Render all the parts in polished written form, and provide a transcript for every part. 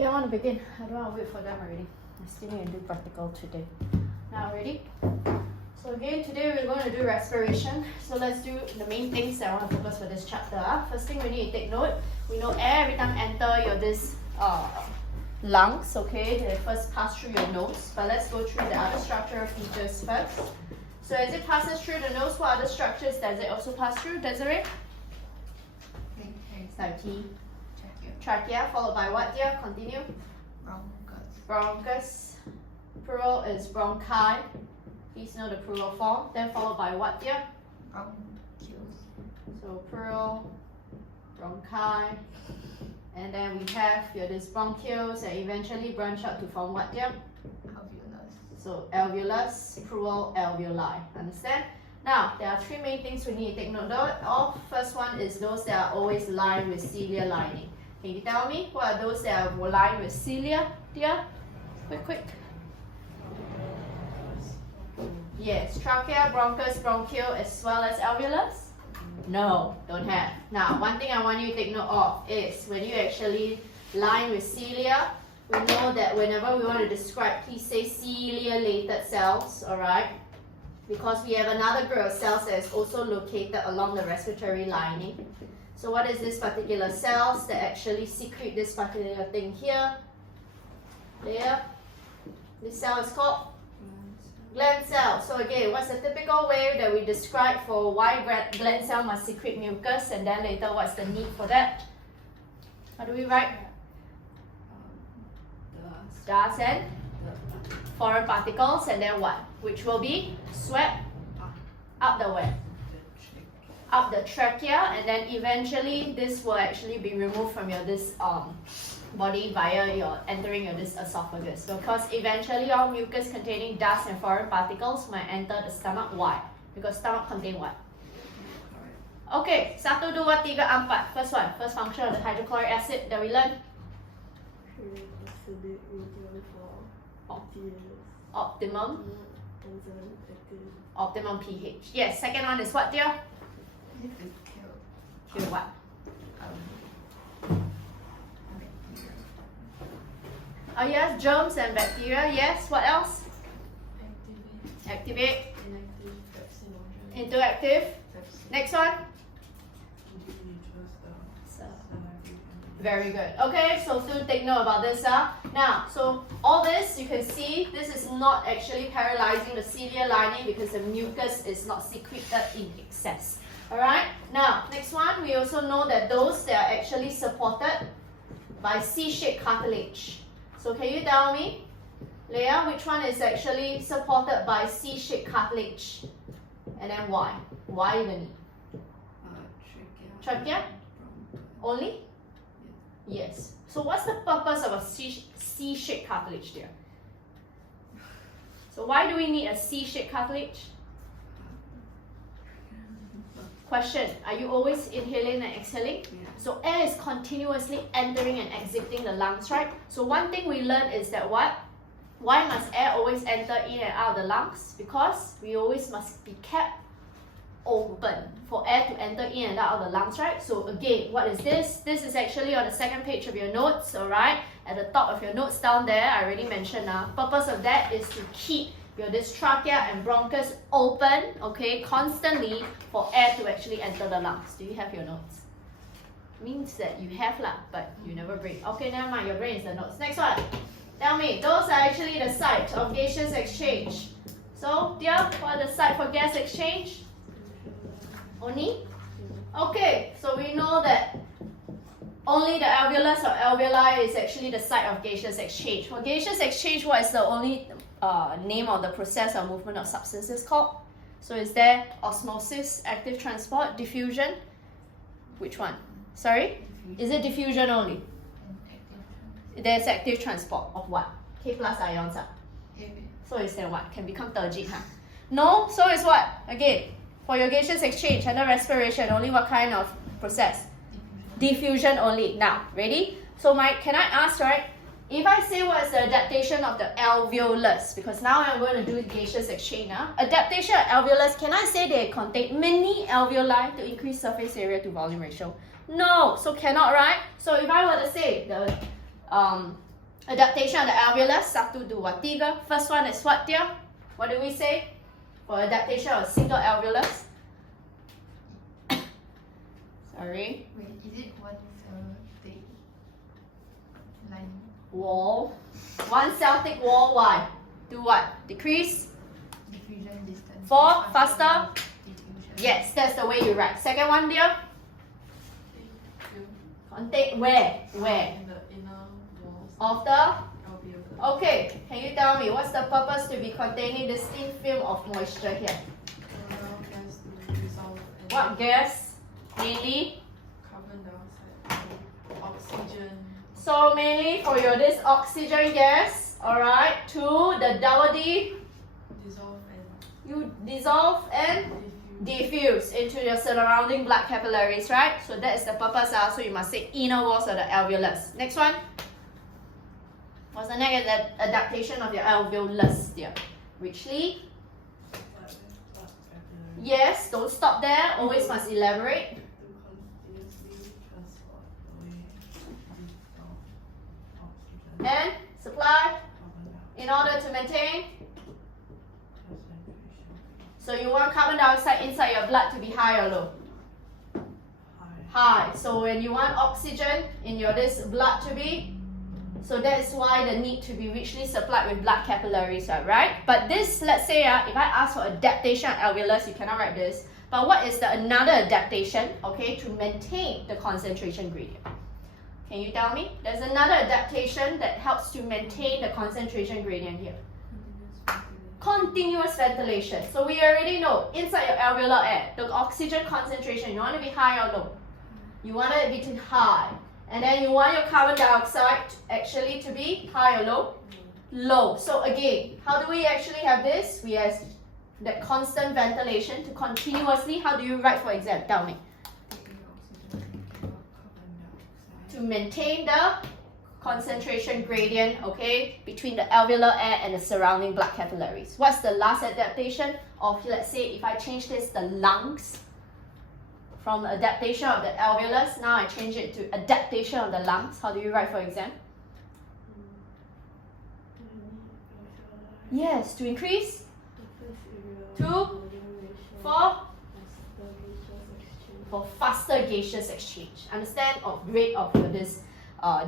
Okay, I want to begin. I don't want to wait for them already. I still need to do practical today. Now, ready? So again, today we're going to do respiration. So let's do the main things that I want to focus for this chapter. First thing we need to take note. We know air every time enter your lungs, okay? They first pass through your nose. But let's go through the other structural features first. So as it passes through the nose, what other structures does it also pass through, Desiree? T. Trachea, followed by what, dear? Continue. Bronchus. Plural is bronchi. Please know the plural form. Then followed by what, dear? So plural, bronchi. And then we have here this bronchioles that eventually branch out to form what, dear? Alveolus. So alveolus, plural alveoli. Understand? Now, there are three main things we need to take note of. First one is those that are always lined with ciliary lining. Can you tell me what are those that are lined with cilia, dear? Quick. Yes, trachea, bronchus, bronchiole, as well as alveolus? No, don't have. Now, one thing I want you to take note of is when you actually line with cilia, we know that whenever we want to describe, please say ciliated cells, alright? Because we have another group of cells that is also located along the respiratory lining. So what is this particular cells that actually secrete this particular thing here? There. This cell is called gland cell. So again, what's the typical way that we describe for why gland cell must secrete mucus, and then later what's the need for that? How do we write? Dust and foreign particles, and then what? Which will be sweat up the way. Up the trachea, and then eventually this will actually be removed from your body via your entering your this esophagus, because eventually all mucus containing dust and foreign particles might enter the stomach. Why? Because stomach contain what? Okay, 1, 2, 3, 4. First one, first function of the hydrochloric acid that we learned. Optimum pH. Yes, second one is what, dear? Kill what? Oh yes, germs and bacteria. Yes, what else? Activate. Interactive. Next one. Very good. Okay, so still take note about this. Now, so all this, you can see, this is not actually paralyzing the ciliary lining because the mucus is not secreted in excess. Alright, now, next one, we also know that those that are actually supported by C-shaped cartilage. So can you tell me, Leah, which one is actually supported by C-shaped cartilage? And then why? Why even? Trachea? Only? Yes. So what's the purpose of a C-shaped cartilage there? So why do we need a C-shaped cartilage? Question, are you always inhaling and exhaling? Yeah. So air is continuously entering and exiting the lungs, right? So one thing we learned is that what? Why must air always enter in and out of the lungs? Because we always must be kept open for air to enter in and out of the lungs, right? So again, what is this? This is actually on the second page of your notes, alright? At the top of your notes down there, I already mentioned purpose of that is to keep your trachea and bronchus open, okay, constantly for air to actually enter the lungs. Do you have your notes? Means that you have but you never bring. Okay, never mind, your brain is the notes. Next one. Tell me, those are actually the site of gaseous exchange. So, dear, what are the site for gas exchange? Only? Okay, so we know that only the alveolus or alveoli is actually the site of gaseous exchange. For gaseous exchange, what is the only name of the process or movement of substances called? So is there osmosis, active transport, diffusion? Which one? Sorry? Is it diffusion only? There's active transport of what? K plus ions. So is there what? Can become turgid, huh? No, so is what? Again, for your gaseous exchange under respiration, only what kind of process? Diffusion only. Now, ready? So can I ask, right? If I say what is the adaptation of the alveolus, because now I'm going to do gaseous exchange. Adaptation of alveolus, can I say they contain many alveoli to increase surface area to volume ratio? No, so cannot, right? So if I were to say the Adaptation of the alveolus, 1, 2, 3. First one is what, dear? What do we say? For adaptation of single alveolus. Sorry. Wait, is it one cell thick line? Wall. One cell thick wall, why? Do what? Decrease? Diffusion distance. 4, faster? Diffusion. Yes, that's the way you write. Second one, dear? Contain where? Where? In the inner walls Of the? alveolus. Okay, can you tell me what's the purpose to be containing this thin film of moisture here? Allow gas to dissolve and What gas? Mainly? carbon dioxide, oxygen. So mainly for your this oxygen gas, alright, to the double D, Dissolve and you dissolve and diffuse into your surrounding blood capillaries, right? So that is the purpose. So you must say inner walls of the alveolus. Next one. What's the next adaptation of your alveolus, dear? Richly? Yes, don't stop there. Always must elaborate. to continuously transport away dissolved oxygen, And supply carbon dioxide in order to maintain. concentration So you want carbon dioxide inside your blood to be high or low? high. High. So when you want oxygen in your this blood to be, so that is why the need to be richly supplied with blood capillaries, right? But this, let's say, if I ask for adaptation of alveolus, you cannot write this. But what is the another adaptation, okay, to maintain the concentration gradient? Can you tell me? There's another adaptation that helps to maintain the concentration gradient here. Continuous ventilation. So we already know inside your alveolar air, the oxygen concentration, you want to be high or low? You want it between high. And then you want your carbon dioxide actually to be high or low? Low. So again, how do we actually have this? We have that constant ventilation to continuously, how do you write for exam? Tell me. To maintain the concentration gradient, okay, between the alveolar air and the surrounding blood capillaries. What's the last adaptation of, let's say, if I change this, the lungs, from adaptation of the alveolus, now I change it to adaptation of the lungs. How do you write for exam? Yes, to increase? 2, 4, for faster gaseous exchange. Understand? Of rate of this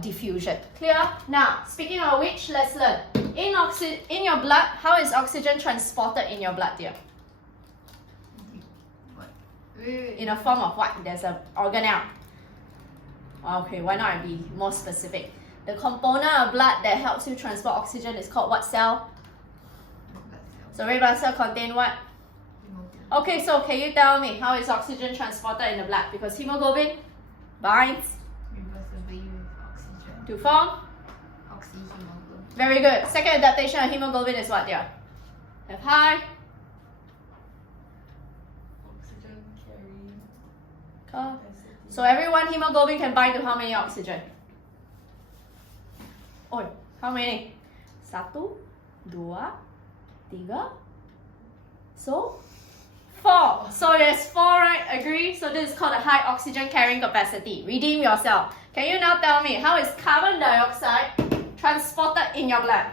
diffusion. Clear? Now, speaking of which, let's learn. In your blood, how is oxygen transported in your blood, dear? In a form of what? There's an organelle. Okay, why not I be more specific? The component of blood that helps you transport oxygen is called what cell? So red blood cell contain what? Okay, so can you tell me how is oxygen transported in the blood? Because hemoglobin binds Reversibly with oxygen. to form. Oxyhemoglobin. Very good. Second adaptation of hemoglobin is what, dear? Have high. Oxygen carrying Capacity. capacity. So everyone hemoglobin can bind to how many oxygen? Oh, how many? 1, 2, 3. So 4. So there's 4, right? Agree? So this is called a high oxygen carrying capacity. Redeem yourself. Can you now tell me how is carbon dioxide transported in your blood?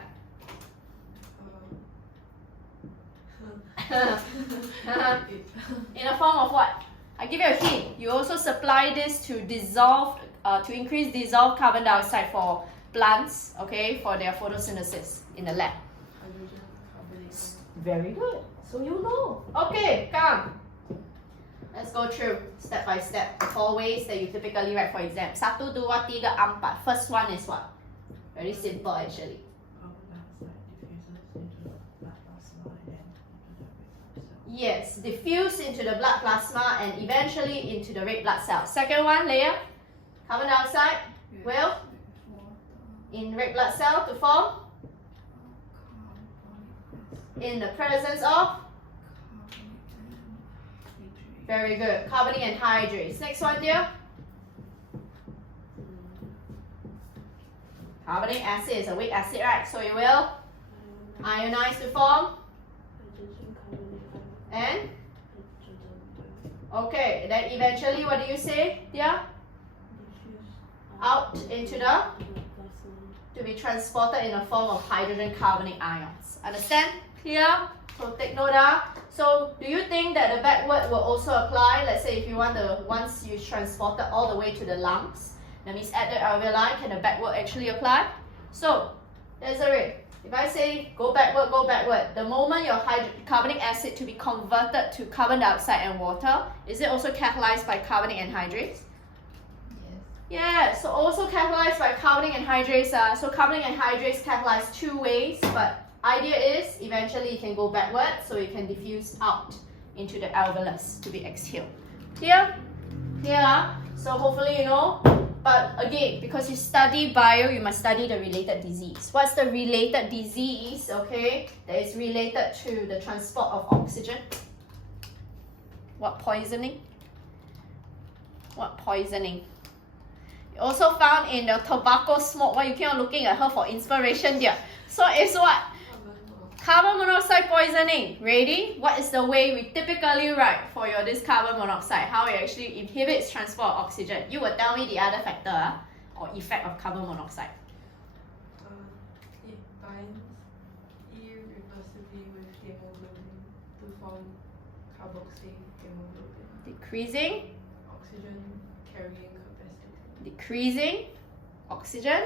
In a form of what? I give you a hint. You also supply this to dissolve, to increase dissolved carbon dioxide for plants, okay, for their photosynthesis in the lab. Hydrogen carbonate. Very good. So you know. Okay, come. Let's go through step by step. 4 ways that you typically write for exam. 1, 2, 3, 4. First one is what? Very simple actually. Carbon dioxide diffuses into the blood plasma and into the red blood cell. Yes, diffuse into the blood plasma and eventually into the red blood cell. Second one, Leah. Carbon dioxide will in red blood cell to form in the presence of. Very good. Carbonic anhydrase. Next one, dear. Carbonic acid is a weak acid, right? So it will ionize to form. And okay, then eventually, what do you say, dear? Out into the to be transported in the form of hydrogen carbonic ions. Understand? Clear? So take note. So do you think that the backward will also apply? Let's say if you want once you transported all the way to the lungs, that means at the alveoli, can the backward actually apply? So, Desiree, if I say go backward, the moment your carbonic acid to be converted to carbon dioxide and water, is it also catalyzed by carbonic anhydrase? Yeah, so also catalyzed by carbonic anhydrase. So carbonic anhydrase catalyze two ways, but idea is eventually you can go backward, so you can diffuse out into the alveolus to be exhaled. Clear? Clear? So hopefully you know. But again, because you study bio, you must study the related disease. What's the related disease, okay, that is related to the transport of oxygen? What poisoning? What poisoning? You also found in the tobacco smoke. Why you keep on looking at her for inspiration there? So it's what? Carbon monoxide poisoning. Ready? What is the way we typically write for your this carbon monoxide? How it actually inhibits transport of oxygen? You will tell me the other factor or effect of carbon monoxide. It binds irreversibly with hemoglobin to form carboxy hemoglobin. Decreasing Oxygen carrying capacity. decreasing oxygen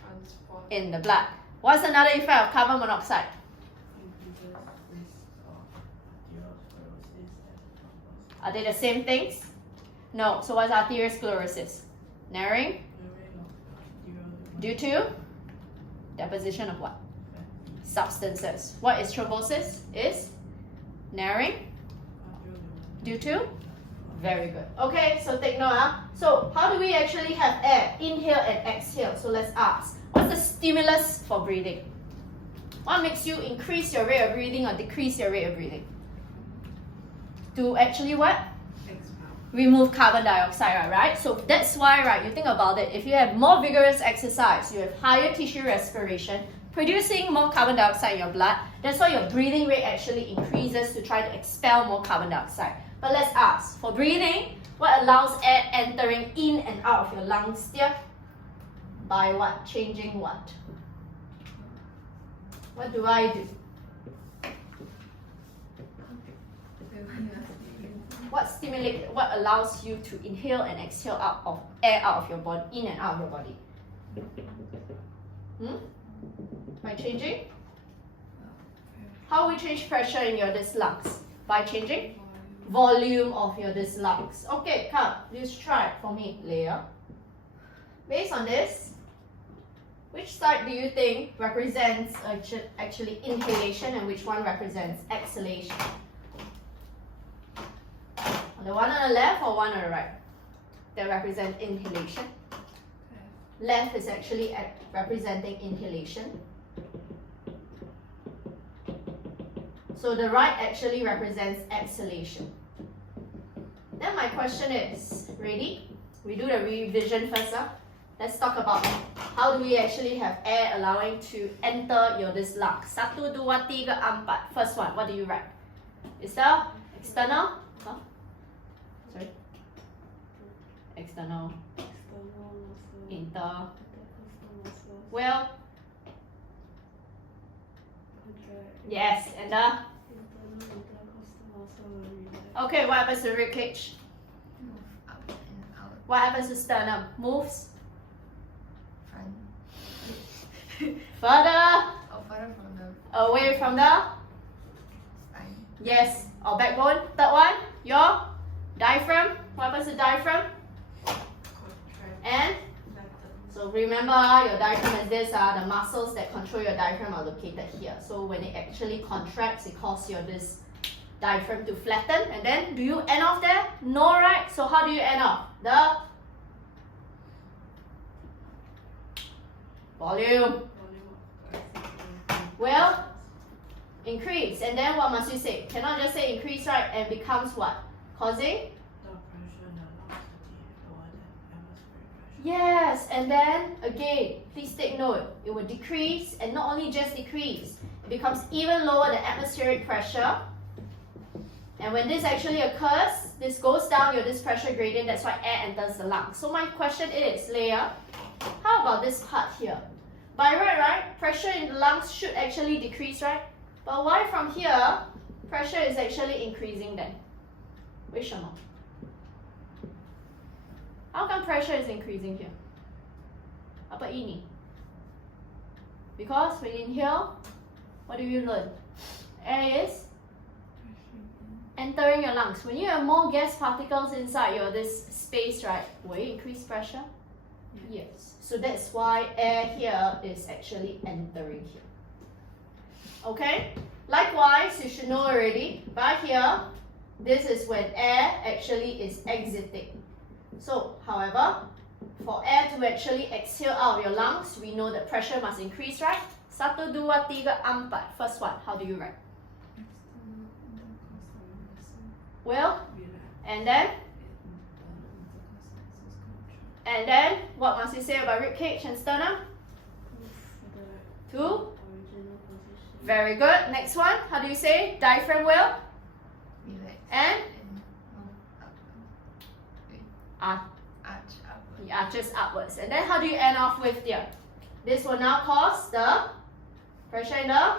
Transport. in the blood. What's another effect of carbon monoxide? Increases risk of arteriosclerosis and thrombosis. Are they the same things? No. So what's arteriosclerosis? Narrowing due to deposition of what? Substances. What is thrombosis? Is narrowing due to? Very good. Okay, so take note. So how do we actually have air? Inhale and exhale. So let's ask. What's the stimulus for breathing? What makes you increase your rate of breathing or decrease your rate of breathing? To actually what? Remove carbon dioxide, right? So that's why, right, you think about it. If you have more vigorous exercise, you have higher tissue respiration, producing more carbon dioxide in your blood. That's why your breathing rate actually increases to try to expel more carbon dioxide. But let's ask, for breathing, what allows air entering in and out of your lungs there? By what? Changing what? What do I do? What allows you to inhale and exhale air out of your body, in and out of your body? By changing? How we change pressure in your this lungs? By changing volume of your this lungs. Okay, come, just try it for me, Leah. Based on this, which side do you think represents actually inhalation and which one represents exhalation? The one on the left or one on the right? That represent inhalation. Left is actually representing inhalation. So the right actually represents exhalation. Then my question is, ready? We do the revision first. Let's talk about how do we actually have air allowing to enter your this lungs. 1, 2, 3, 4. First one, what do you write? Is the external? Sorry? External. Inter. Well. Yes, and the. Okay, what happens to rib cage? Move up and out. What happens to sternum? Moves Front. further Or further from the away from the. spine. Yes, or backbone. Third one, your diaphragm. What happens to diaphragm? Contract. And so remember, your diaphragm is this. The muscles that control your diaphragm are located here. So when it actually contracts, it causes your this diaphragm to flatten. And then, do you end off there? No, right? So how do you end off? The volume will increase. And then what must you say? Cannot just say increase, right? And becomes what? Causing? The pressure in the lungs will be lower than atmospheric pressure. Yes, and then again, please take note, it will decrease, and not only just decrease, it becomes even lower than atmospheric pressure. And when this actually occurs, this goes down your this pressure gradient, that's why air enters the lungs. So my question is, Leah, How about this part here? By right, pressure in the lungs should actually decrease, right? But why from here, pressure is actually increasing then? 为什么? How come pressure is increasing here? Apa ini? Because when you inhale, what do you learn? Air is entering your lungs. When you have more gas particles inside your this space, right, will it increase pressure? Yes. So that's why air here is actually entering here. Okay? Likewise, you should know already, by here, this is when air actually is exiting. So, however, for air to actually exhale out of your lungs, we know that pressure must increase, right? 1, 2, 3, 4. First one, how do you write? Will, and then what must you say about rib cage and sternum? 2. Very good. Next one, how do you say? Diaphragm will Relax. and Arch upward. he arches upwards. And then how do you end off with here? This will now cause the pressure in the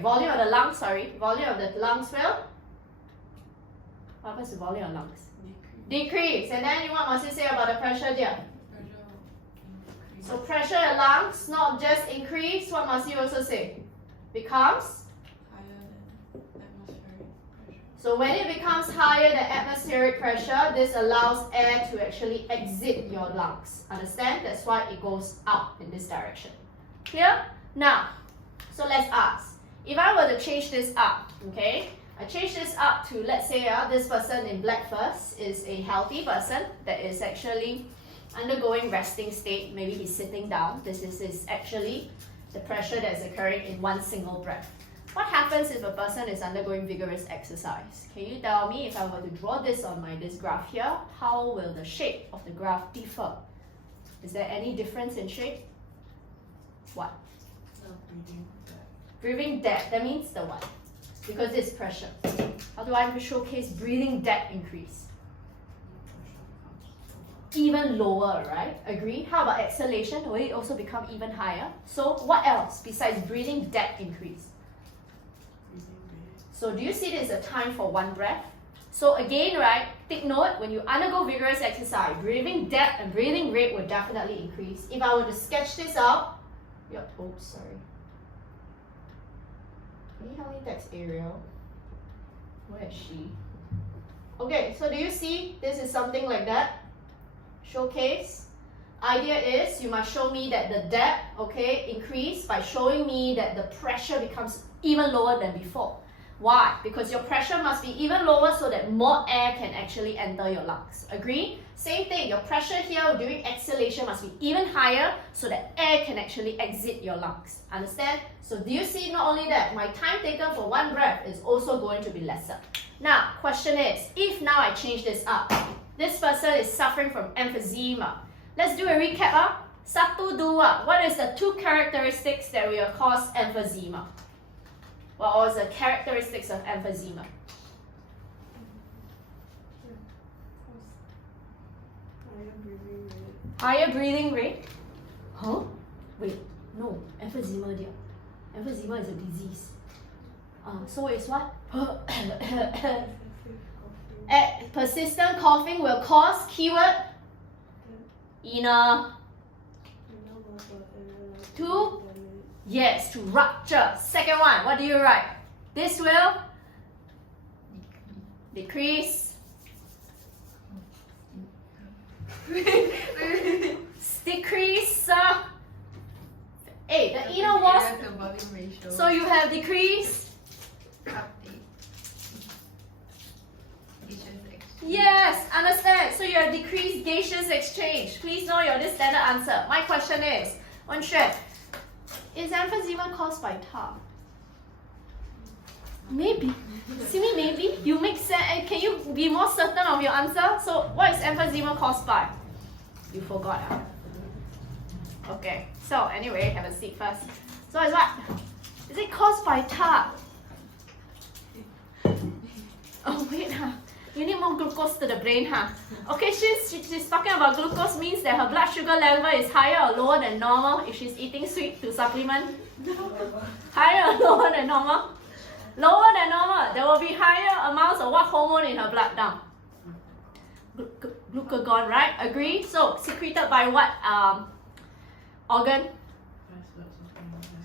volume of the lungs. Volume of the lungs will. What happens to volume of lungs? Decrease. And then what must you say about the pressure there? So pressure in lungs not just increase, what must you also say? Becomes higher than atmospheric pressure. So when it becomes higher than atmospheric pressure, this allows air to actually exit your lungs. Understand? That's why it goes up in this direction. Clear? Now, so let's ask. If I were to change this up, okay? I change this up to, let's say, this person in black first is a healthy person that is actually undergoing resting state. Maybe he's sitting down. This is actually the pressure that is occurring in one single breath. What happens if a person is undergoing vigorous exercise? Can you tell me, if I were to draw this on this graph here, how will the shape of the graph differ? Is there any difference in shape? What? Breathing depth. That means the what? Because it's pressure. How do I showcase breathing depth increase? Even lower, right? Agree? How about exhalation? Will it also become even higher? So what else besides breathing depth increase? So do you see this as a time for one breath? So again, right, take note, when you undergo vigorous exercise, breathing depth and breathing rate will definitely increase. If I were to sketch this out, sorry. Can you help me text Ariel? Where is she? Okay, so do you see this is something like that? Showcase. Idea is you must show me that the depth, okay, increase by showing me that the pressure becomes even lower than before. Why? Because your pressure must be even lower so that more air can actually enter your lungs. Agree? Same thing, your pressure here during exhalation must be even higher so that air can actually exit your lungs. Understand? So do you see, not only that, my time taken for one breath is also going to be lesser. Now, question is, if now I change this up, this person is suffering from emphysema. Let's do a recap. 1, 2, 2. What is the two characteristics that will cause emphysema? What was the characteristics of emphysema? Higher breathing rate? Huh? Wait, no. Emphysema, dear. Emphysema is a disease. So it's what? Persistent coughing will cause keyword inner to yes, to rupture. Second one, what do you write? This will decrease. Decrease. The inner walls. So you have decreased. Yes, understand. So you have decreased gaseous exchange. Please know your this standard answer. My question is, is emphysema caused by tar? Maybe. See me, maybe. You make sense. Can you be more certain of your answer? So what is emphysema caused by? You forgot, huh? Okay. So anyway, have a seat first. So it's what? Is it caused by tar? Oh wait, You need more glucose to the brain, huh? Okay, she's talking about glucose means that her blood sugar level is higher or lower than normal if she's eating sweet to supplement. Higher or lower than normal? Lower than normal. There will be higher amounts of what hormone in her blood now? Glucagon, right? Agree? So secreted by what organ?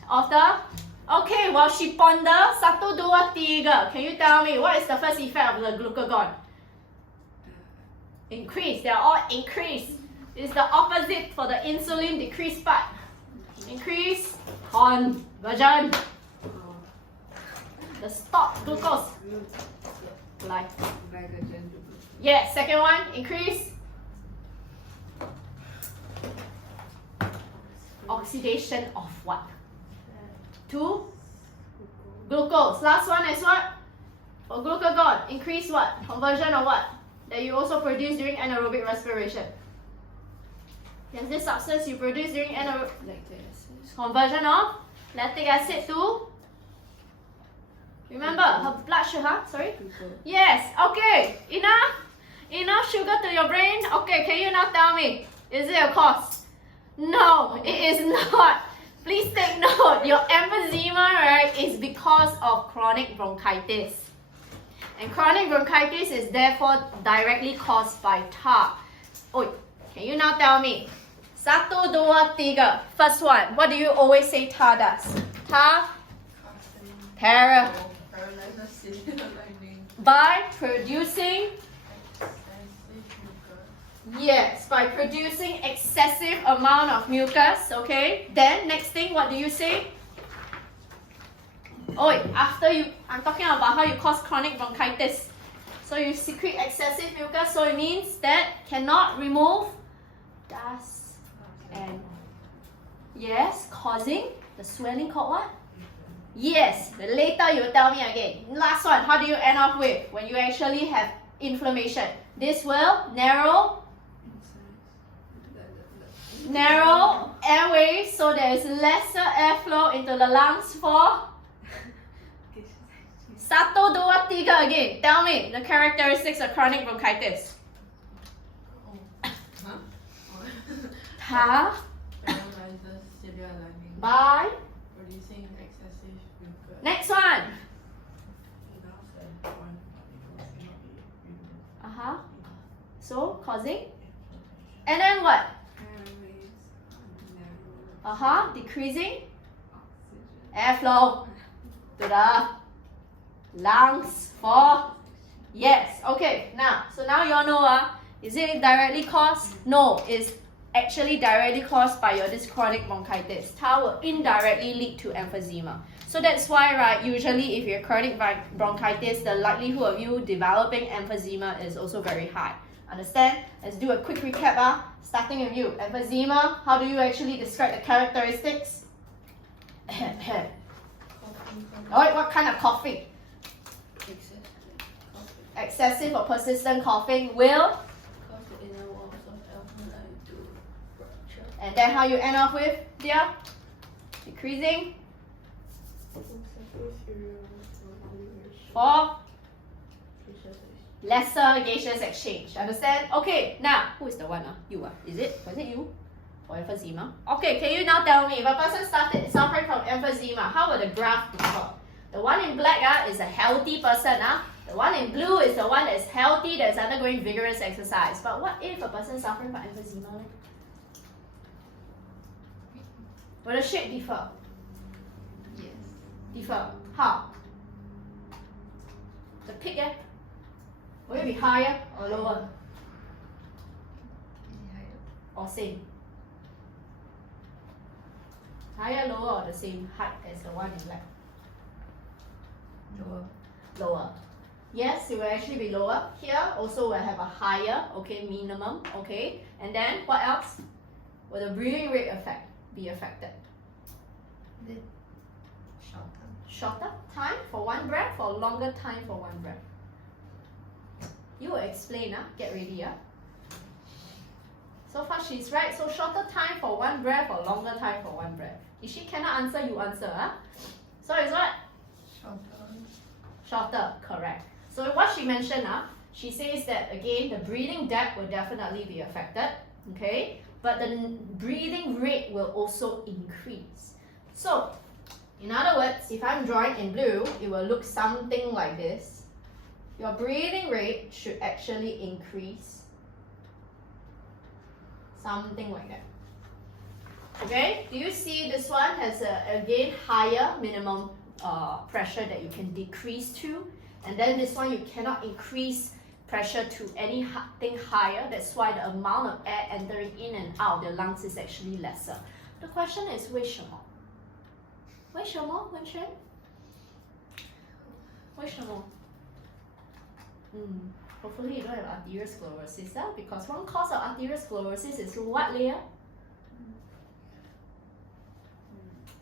Of the? Okay, while she ponder, 1, 2, 3. Can you tell me what is the first effect of the glucagon? Increase. They are all increase. It's the opposite for the insulin decrease part. Increase, conversion. The stop glucose. Like. Yes, second one, increase. Oxidation of what? 2. Glucose. Last one is what? For glucagon, increase what? Conversion of what? That you also produce during anaerobic respiration. There's this substance you produce during anaerobic conversion of lactic acid to. Remember her blood sugar. Sorry. Yes. Okay. Enough sugar to your brain. Okay. Can you now tell me? Is it a cause? No, it is not. Please take note, your emphysema, right, is because of chronic bronchitis. And chronic bronchitis is therefore directly caused by tar. Oi, can you now tell me? 1, 2, 3. First one, what do you always say tar does? Tar? By producing? Yes, by producing excessive amount of mucus, okay? Then, next thing, what do you say? Oh, I'm talking about how you cause chronic bronchitis. So you secrete excessive mucus, so it means that cannot remove dust and, yes, causing the swelling called what? Yes, later you tell me again. Last one, how do you end off with when you actually have inflammation? This will narrow airways, so there is lesser airflow into the lungs for 1, 2, 3 again. Tell me the characteristics of chronic bronchitis. By producing excessive mucus. next one. So causing, and then what? Decreasing airflow to the lungs for, yes, okay, so now you all know, is it directly caused? No, it's actually directly caused by this chronic bronchitis. Tar will indirectly lead to emphysema. So that's why, right, usually if you have chronic bronchitis, the likelihood of you developing emphysema is also very high. Understand? Let's do a quick recap. Starting with you. Emphysema, how do you actually describe the characteristics? Alright, what kind of coughing? Excessive or persistent coughing will? Cause the inner walls of alveoli to rupture. And then how you end off with, dear? Decreasing? For? Lesser gaseous exchange. Understand? Okay, now, who is the one? You. Was it you? For emphysema? Okay, can you now tell me, if a person started suffering from emphysema, how will the graph differ? The one in black is a healthy person. The one in blue is the one that is healthy, that is undergoing vigorous exercise. But what if a person suffering from emphysema? Will the shape differ? Yes. Differ. How? The peak, will it be higher or lower? Or same? Higher, lower, or the same height as the one in black? Lower. Lower. Yes, it will actually be lower. Here also will have a higher, okay, minimum, okay. And then what else? Will the breathing rate be affected? The shorter. Shorter time for one breath or longer time for one breath? You will explain, get ready. So far she's right. So shorter time for one breath or longer time for one breath? If she cannot answer, you answer. So it's what? Shorter. Shorter, correct. So what she mentioned, she says that again, the breathing depth will definitely be affected, okay? But the breathing rate will also increase. So, in other words, if I'm drawing in blue, it will look something like this. Your breathing rate should actually increase. Something like that. Okay, do you see this one has again higher minimum pressure that you can decrease to, and then this one you cannot increase pressure to anything higher. That's why the amount of air entering in and out of the lungs is actually lesser. The question is 为什么？为什么，文轩？为什么？Hopefully you don't have arteriosclerosis, because one cause of arteriosclerosis is what, Leah?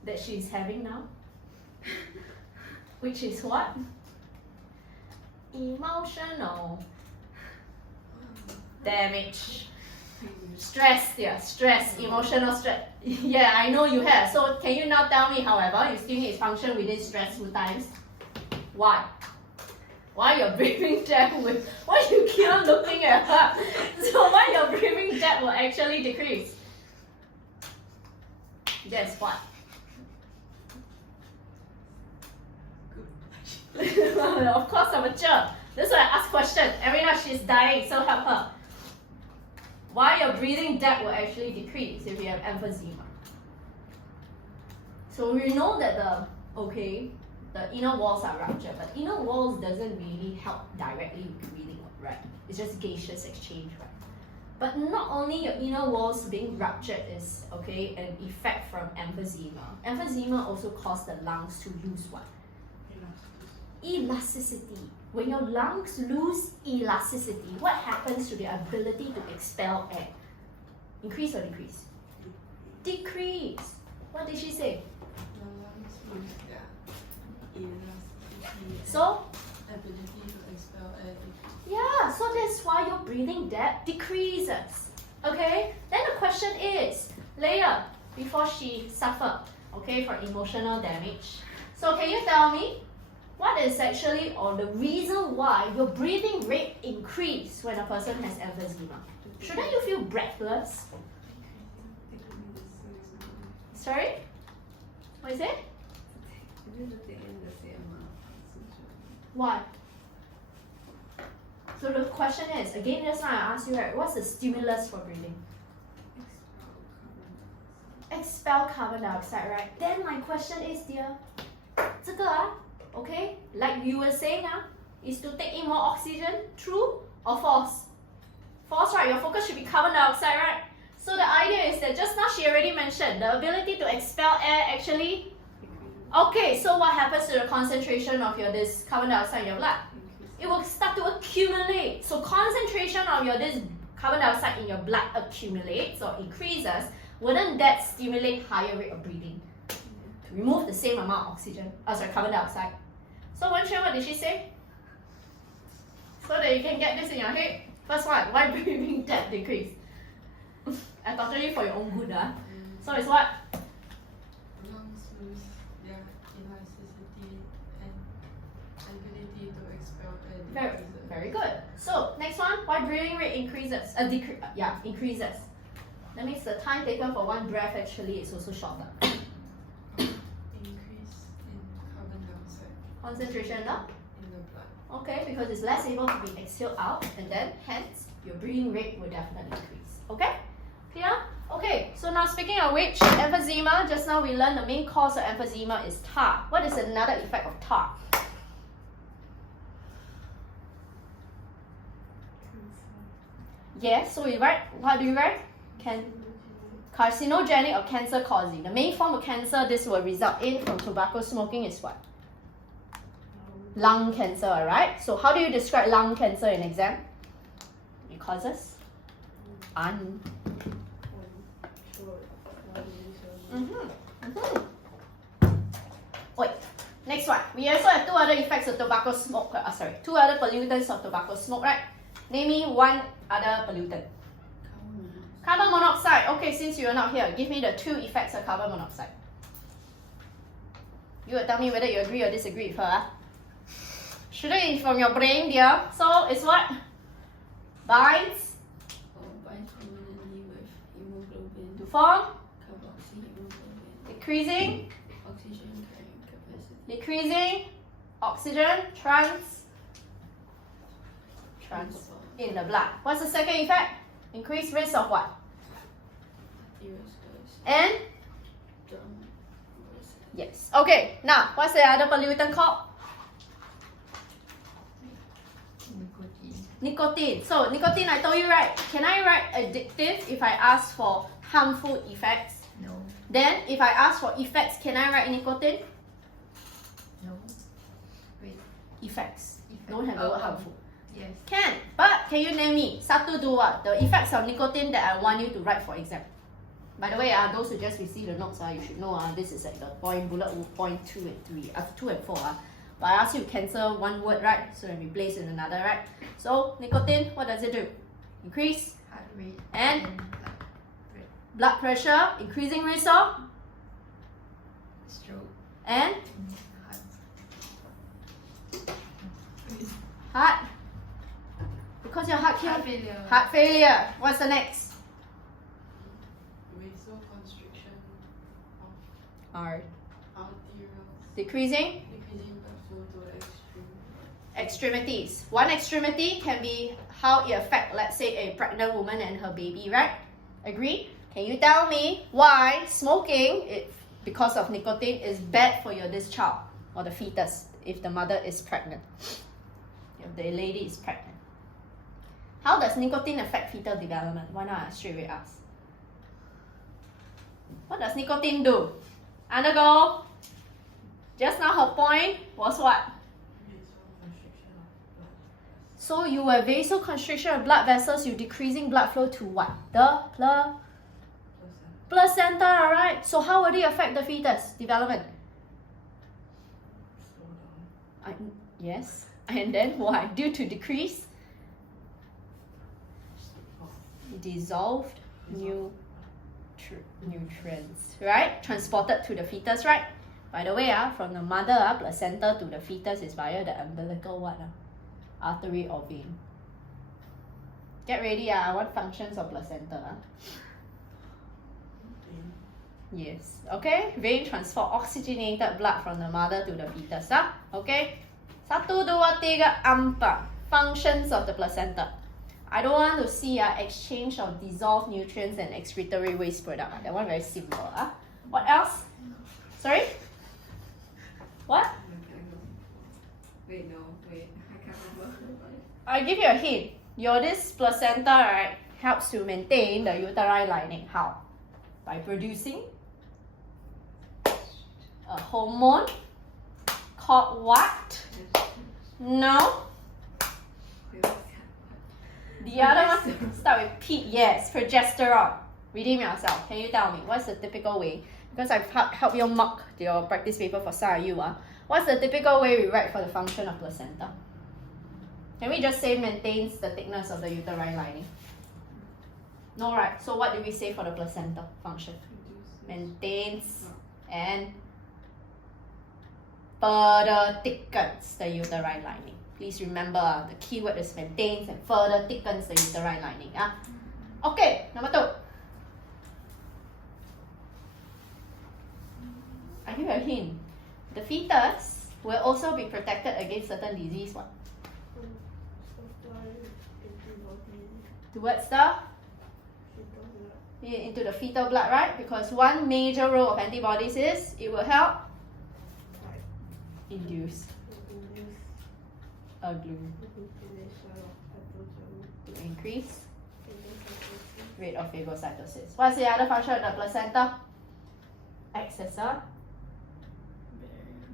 That she's having now, which is what? Emotional damage. Stress, yeah, stress, emotional stress. Yeah, I know you have. So can you now tell me, however, you still need to function within stressful times? Why? Why your breathing depth with? Why you keep on looking at her? So why your breathing depth will actually decrease? Guess what? Of course, I'm a jerk. That's why I ask question. Every night she's dying, so help her. Why your breathing depth will actually decrease if you have emphysema? So we know that the inner walls are ruptured, but inner walls doesn't really help directly with breathing, right? It's just gaseous exchange, right? But not only your inner walls being ruptured is an effect from emphysema. Emphysema also causes the lungs to lose what? Elasticity. When your lungs lose elasticity, what happens to their ability to expel air? Increase or decrease? Decrease. What did she say? The lungs lose their elasticity. So? Ability to expel air. Yeah, so that's why your breathing depth decreases. Okay? Then the question is, Leah, before she suffered, for emotional damage. So can you tell me, what is actually or the reason why your breathing rate increase when a person has emphysema? Shouldn't you feel breathless? Sorry? What is it? Why? So the question is, again just now I asked you, right, what's the stimulus for breathing? Expel carbon dioxide, right? Then my question is, dear, 这个okay, like you were saying is to take in more oxygen, true or false? False, right? Your focus should be carbon dioxide, right? So the idea is that just now she already mentioned the ability to expel air actually. Okay, so what happens to the concentration of this carbon dioxide in your blood? It will start to accumulate. So concentration of this carbon dioxide in your blood accumulates or increases. Wouldn't that stimulate higher rate of breathing? To remove the same amount of oxygen, carbon dioxide. So Wenxuan, what did she say? So that you can get this in your head. First one, why breathing depth decrease? I torture you for your own good. So it's what? Lungs lose their elasticity and ability to expel air. Very good. So next one, why breathing rate increases? Increases. That means the time taken for one breath actually is also shorter. Increase in carbon dioxide Concentration, in the blood. Okay, because it's less able to be exhaled out, and then hence your breathing rate will definitely increase. Okay? Clear? Okay, so now speaking of which, emphysema, just now we learned the main cause of emphysema is tar. What is another effect of tar? Yes, so we write, what do you write? Carcinogenic or cancer causing. The main form of cancer this will result in from tobacco smoking is what? Lung cancer, right? So how do you describe lung cancer in exam? It causes Wait, next one. We also have two other effects of tobacco smoke. Two other pollutants of tobacco smoke, right? Name me one other pollutant. Carbon monoxide. Okay, since you are not here, give me the two effects of carbon monoxide. You will tell me whether you agree or disagree with her. Shouldn't be from your brain, dear. So it's what? Binds Binds permanently with hemoglobin. to form, Carboxyhemoglobin. decreasing, Oxygen carrying capacity. decreasing, oxygen, trans in the blood. What's the second effect? Increased risk of what? Atherosclerosis. And Thrombosis. yes. Okay, now what's the other pollutant called? Nicotine. Nicotine. So nicotine, I told you, right? Can I write addictive if I ask for harmful effects? No. Then if I ask for effects, can I write nicotine? No. Wait. Effects. Effect. Don't have the word harmful. Yes. Can, but can you name me? Satu dua, the effects of nicotine that I want you to write for exam. By the way, those who just received the notes, you should know this is like the bullet point 2 and 3, 2 and 4. But I asked you to cancel one word, right? So then replace in another, right? So nicotine, what does it do? Increase Heart rate. and blood blood pressure. pressure, increasing risk of, Stroke. and Heart. heart. Because your heart Heart can't. failure. Heart failure. What's the next? Vasoconstriction of Heart. arterioles. Decreasing Decreasing blood flow to extreme. extremities. One extremity can be how it affects, let's say, a pregnant woman and her baby, right? Agree? Can you tell me why smoking, because of nicotine, is bad for this child or the fetus if the mother is pregnant? If the lady is pregnant. How does nicotine affect fetal development? Why not I straight away ask? What does nicotine do? Undergo. Just now her point was what? Vasoconstriction of blood. So you have vasoconstriction of blood vessels, you're decreasing blood flow to what? The placenta, alright? So how will it affect the fetus development? Slow down. Yes. And then why? Due to decrease dissolved nutrients, right? Transported to the fetus, right? By the way, from the mother placenta to the fetus is via the umbilical what? Artery or vein. Get ready, I want functions of placenta. Yes, okay? Vein transport oxygenated blood from the mother to the fetus, okay? 1, 2, 3, 4. Functions of the placenta. I don't want to see exchange of dissolved nutrients and excretory waste product. That one very simple. What else? Sorry? What? Wait, no. Wait. I can't remember. I'll give you a hint. This placenta, right, helps to maintain the uterine lining. How? By producing a hormone called what? No. The other one start with P. Yes, progesterone. Redeem yourself. Can you tell me what's the typical way? Because I've helped you mark your practice paper for some of you. What's the typical way we write for the function of placenta? Can we just say maintains the thickness of the uterine lining? No, right? So what do we say for the placenta function? Maintains and further thickens the uterine lining. Please remember the keyword is maintains and further thickens the uterine lining. Okay, number 2. I give you a hint. The fetus will also be protected against certain disease. What? Towards the into the fetal blood, right? Because one major role of antibodies is it will help induce a glue to increase rate of phagocytosis. What's the other function of the placenta? Acts as a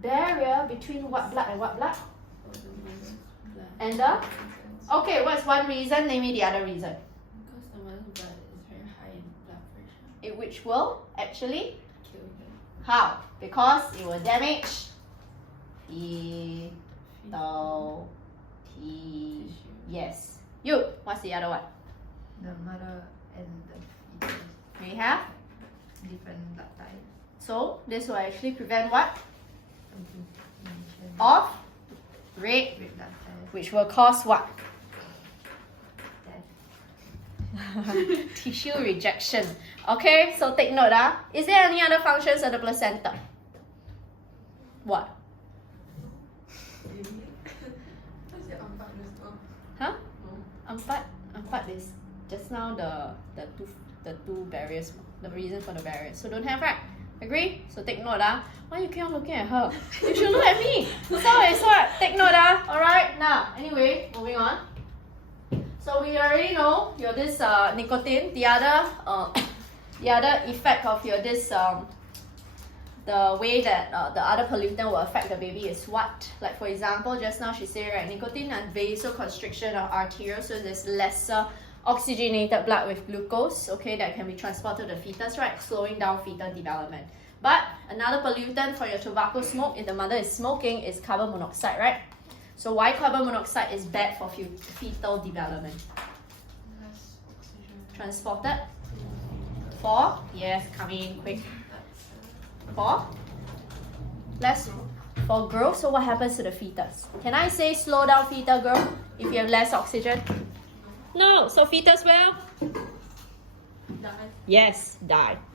barrier between what blood and what blood? And the okay, what's one reason? Name me the other reason. Because the mother's blood is very high in blood pressure. Which will actually Kill them. how? Because it will damage fetal tissue. Yes. You. What's the other one? The mother and the fetus We have. different blood types. So this will actually prevent what? Inflammation. Of red, Red blood cells. which will cause what? Death. Tissue rejection. Okay, so take note. Is there any other functions of the placenta? What? What's your empat just now? Huh? No. Empat is just now the two barriers, the reason for the barriers. So don't have, right? Agree? So take note. Why you keep on looking at her? You should look at me. So it's what? Take note. Alright, now, anyway, moving on. So we already know your this nicotine. The other effect of your this the way that the other pollutant will affect the baby is what? Like for example, just now she said, right, nicotine and vasoconstriction of arterial, so there's lesser oxygenated blood with glucose, okay, that can be transported to the fetus, right, slowing down fetal development. But another pollutant for your tobacco smoke, if the mother is smoking, is carbon monoxide, right? So why carbon monoxide is bad for fetal development? Less oxygen. Transported for, yes, come in quick. For less for growth. So what happens to the fetus? Can I say slow down fetal growth if you have less oxygen? No. So fetus will Die. yes die.